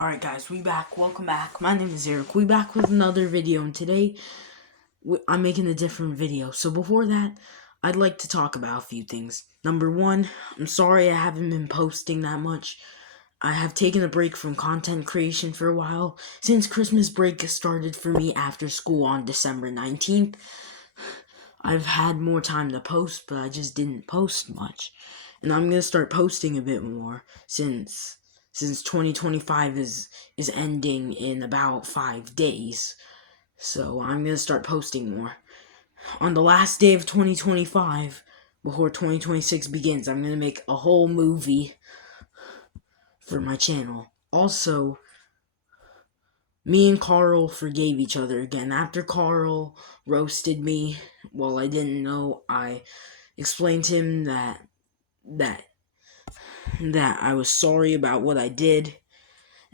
Alright guys, we back. Welcome back. My name is Eric. We back with another video, and today I'm making a different video. So before that, I'd like to talk about a few things. Number one, I'm sorry I haven't been posting that much. I have taken a break from content creation for a while. Since Christmas break started for me after school on December 19th, I've had more time to post, but I just didn't post much. And I'm gonna start posting a bit more since 2025 is ending in about 5 days. So I'm gonna start posting more. On the last day of 2025, before 2026 begins, I'm gonna make a whole movie for my channel. Also, me and Carl forgave each other again. After Carl roasted me, well, I didn't know, I explained to him that I was sorry about what I did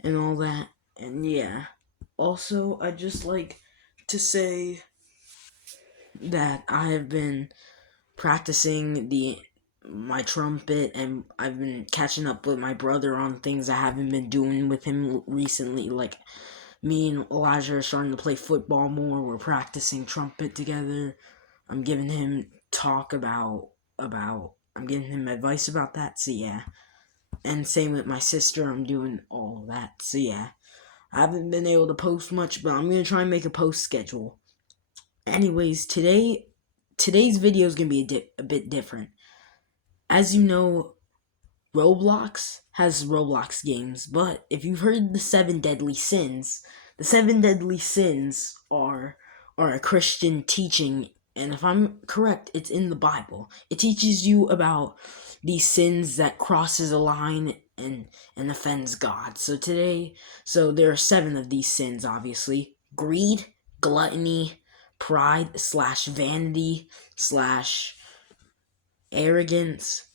and all that. And yeah. Also, I'd just like to say that I have been practicing my trumpet, and I've been catching up with my brother on things I haven't been doing with him recently. Like, me and Elijah are starting to play football more. We're practicing trumpet together. I'm giving him I'm giving him advice about that, so yeah. And same with my sister, I'm doing all of that, so yeah. I haven't been able to post much, but I'm going to try and make a post schedule. Anyways, today's video is going to be a bit different. As you know, Roblox has Roblox games, but if you've heard the 7 deadly sins, the 7 deadly sins are a Christian teaching, and if I'm correct, it's in the Bible. It teaches you about these sins that crosses a line and offends God. So there are 7 of these sins, obviously. Greed, gluttony, pride / vanity / arrogance,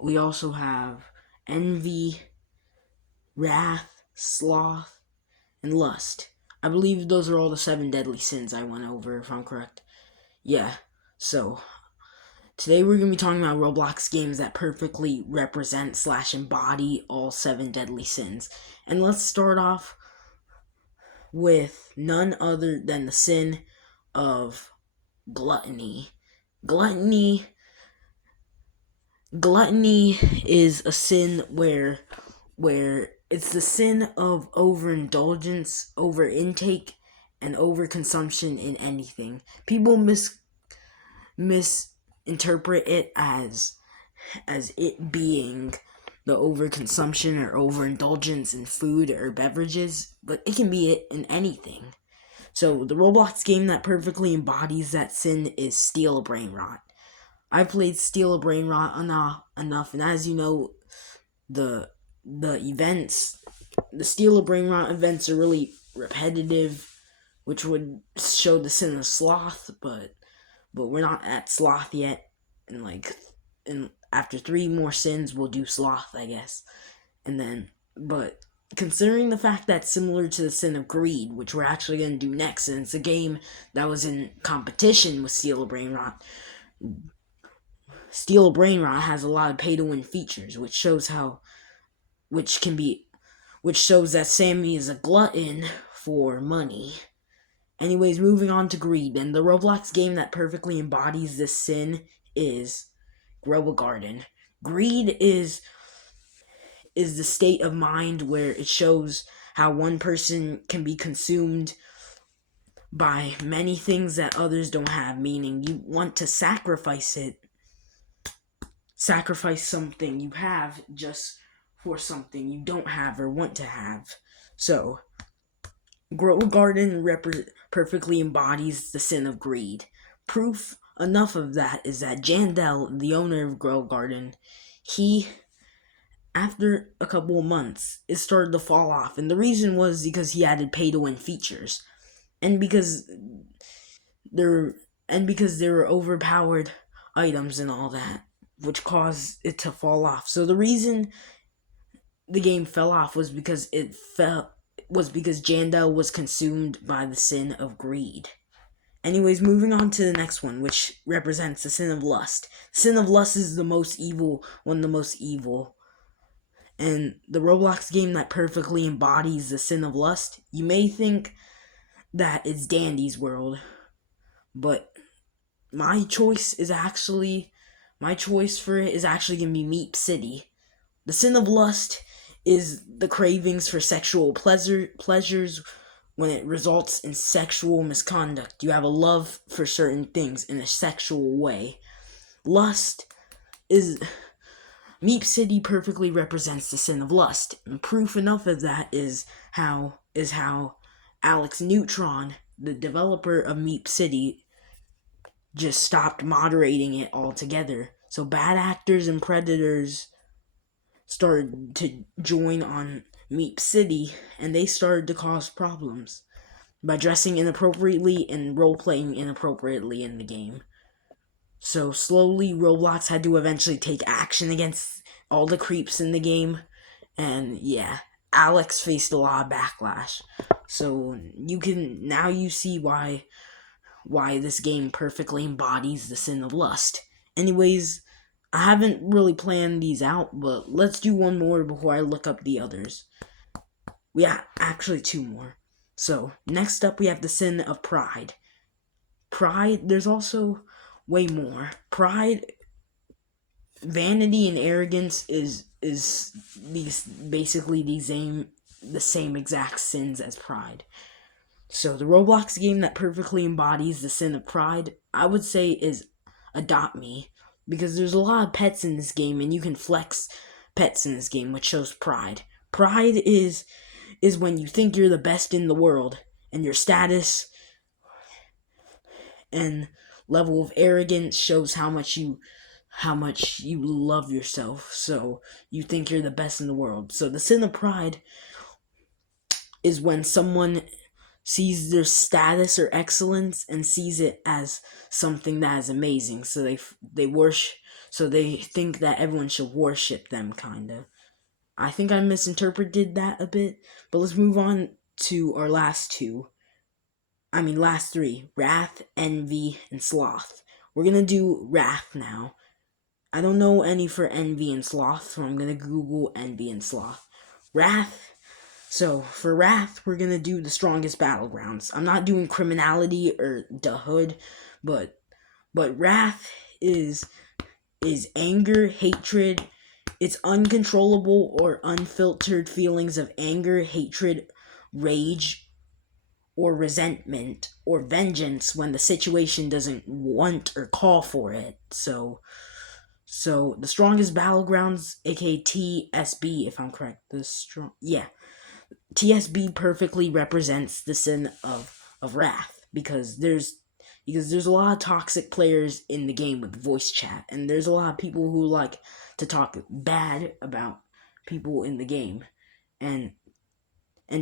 we also have envy, wrath, sloth, and lust. I believe those are all the 7 deadly sins I went over, if I'm correct. Yeah, so today we're going to be talking about Roblox games that perfectly represent / embody all 7 deadly sins. And let's start off with none other than the sin of gluttony. Gluttony is a sin where it's the sin of overindulgence, overintake, and overconsumption in anything. People misinterpret it as it being the overconsumption or overindulgence in food or beverages, but it can be it in anything. So the Roblox game that perfectly embodies that sin is Steal a Brain Rot. I played Steal a Brain Rot enough, and as you know, the events, the Steal a Brain Rot events are really repetitive, which would show the sin of Sloth, but we're not at Sloth yet, and after 3 more sins, we'll do Sloth, I guess. And then, but considering the fact that similar to the sin of greed, which we're actually going to do next, and it's a game that was in competition with Steal a Brain Rot, Steal a Brain Rot has a lot of pay-to-win features, which shows that Sammy is a glutton for money. Anyways, moving on to greed, and the Roblox game that perfectly embodies this sin is Grow a Garden. Greed is the state of mind where it shows how one person can be consumed by many things that others don't have, meaning you want to sacrifice something you have just for something you don't have or want to have. So, Grow a Garden perfectly embodies the sin of greed. Proof enough of that is that Jandel, the owner of Grow a Garden, he, after a couple of months, it started to fall off. And the reason was because he added pay-to-win features. And because there were overpowered items and all that, which caused it to fall off. So the reason the game fell off was because Jandel was consumed by the sin of greed. Anyways, moving on to the next one, which represents the sin of lust. Sin of lust is the most evil, one of the most evil. And the Roblox game that perfectly embodies the sin of lust, you may think that it's Dandy's World, but my choice for it is actually gonna be Meep City. The sin of lust is the cravings for sexual pleasures when it results in sexual misconduct. You have a love for certain things in a sexual way. Lust is Meep City perfectly represents the sin of lust. And proof enough of that is how Alex Neutron, the developer of Meep City, just stopped moderating it altogether. So bad actors and predators started to join on Meep City, and they started to cause problems by dressing inappropriately and role-playing inappropriately in the game. So slowly, Roblox had to eventually take action against all the creeps in the game, and yeah, Alex faced a lot of backlash. So you see why this game perfectly embodies the sin of lust. Anyways, I haven't really planned these out, but let's do one more before I look up the others. Actually two more. So, next up we have the sin of pride. Pride, there's also way more. Pride, vanity, and arrogance is basically the same exact sins as pride. So the Roblox game that perfectly embodies the sin of pride, I would say, is Adopt Me, because there's a lot of pets in this game, and you can flex pets in this game, which shows pride. Pride is when you think you're the best in the world, and your status and level of arrogance shows how much you love yourself. So you think you're the best in the world. So the sin of pride is when someone sees their status or excellence and sees it as something that is amazing. So they think that everyone should worship them, kinda. I think I misinterpreted that a bit, but let's move on to our last three: wrath, envy, and sloth. We're gonna do wrath now. I don't know any for envy and sloth, so I'm gonna Google envy and sloth. Wrath. So for wrath, we're gonna do the strongest battlegrounds. I'm not doing criminality or the hood, but wrath is anger, hatred. It's uncontrollable or unfiltered feelings of anger, hatred, rage, or resentment, or vengeance when the situation doesn't want or call for it. So the strongest battlegrounds, aka TSB, if I'm correct. TSB perfectly represents the sin of wrath, because there's a lot of toxic players in the game with voice chat, and there's a lot of people who like to talk bad about people in the game, and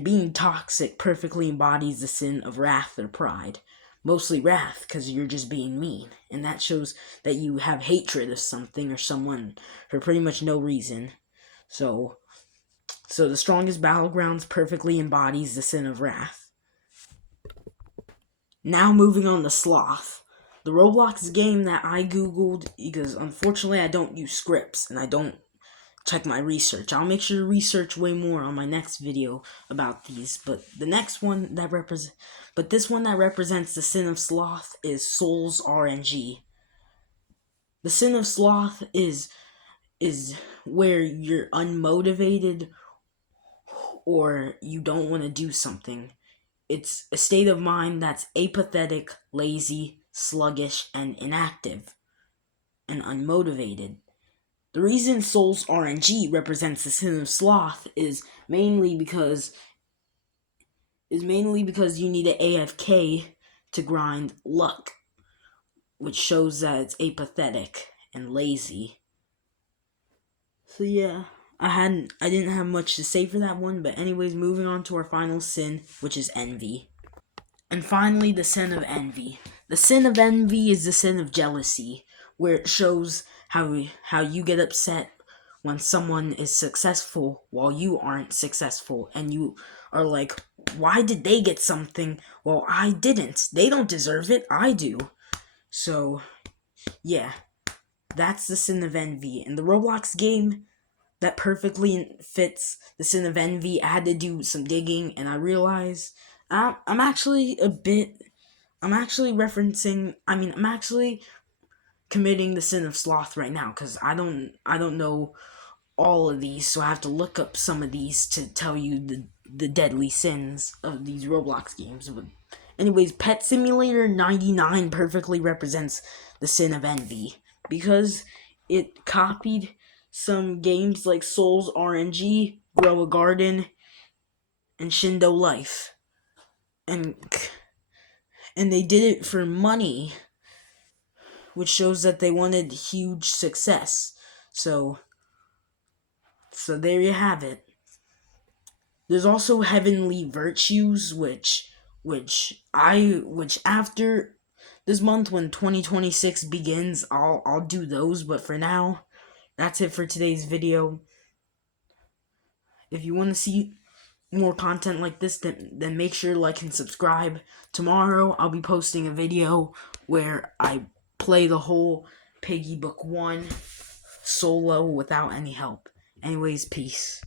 being toxic perfectly embodies the sin of wrath or pride. Mostly wrath, because you're just being mean, and that shows that you have hatred of something or someone for pretty much no reason. So the strongest battlegrounds perfectly embodies the sin of wrath. Now moving on to Sloth. The Roblox game that I googled, because unfortunately I don't use scripts and I don't check my research. I'll make sure to research way more on my next video about these. But this one that represents the sin of sloth is Souls RNG. The sin of sloth is where you're unmotivated or you don't want to do something. It's a state of mind that's apathetic, lazy, sluggish, and inactive, and unmotivated. The reason Souls RNG represents the sin of sloth is mainly because you need an AFK to grind luck, which shows that it's apathetic and lazy. So yeah, I didn't have much to say for that one, but anyways, moving on to our final sin, which is envy. And finally, the sin of envy. The sin of envy is the sin of jealousy, where it shows how you get upset when someone is successful while you aren't successful, and you are like, why did they get something? Well, I didn't. They don't deserve it. I do. So, yeah. That's the sin of envy. In the Roblox game, that perfectly fits the sin of envy. I had to do some digging, and I realized I'm actually committing the sin of sloth right now, because I don't know all of these, so I have to look up some of these to tell you the deadly sins of these Roblox games. But anyways, Pet Simulator 99 perfectly represents the sin of envy, because it copied some games like Souls RNG, Grow a Garden, and Shindo Life. And they did it for money, which shows that they wanted huge success. So there you have it. There's also Heavenly Virtues, which after this month, when 2026 begins, I'll do those. But for now, that's it for today's video. If you want to see more content like this, then make sure to like and subscribe. Tomorrow I'll be posting a video where I play the whole Piggy Book 1 solo without any help. Anyways, peace.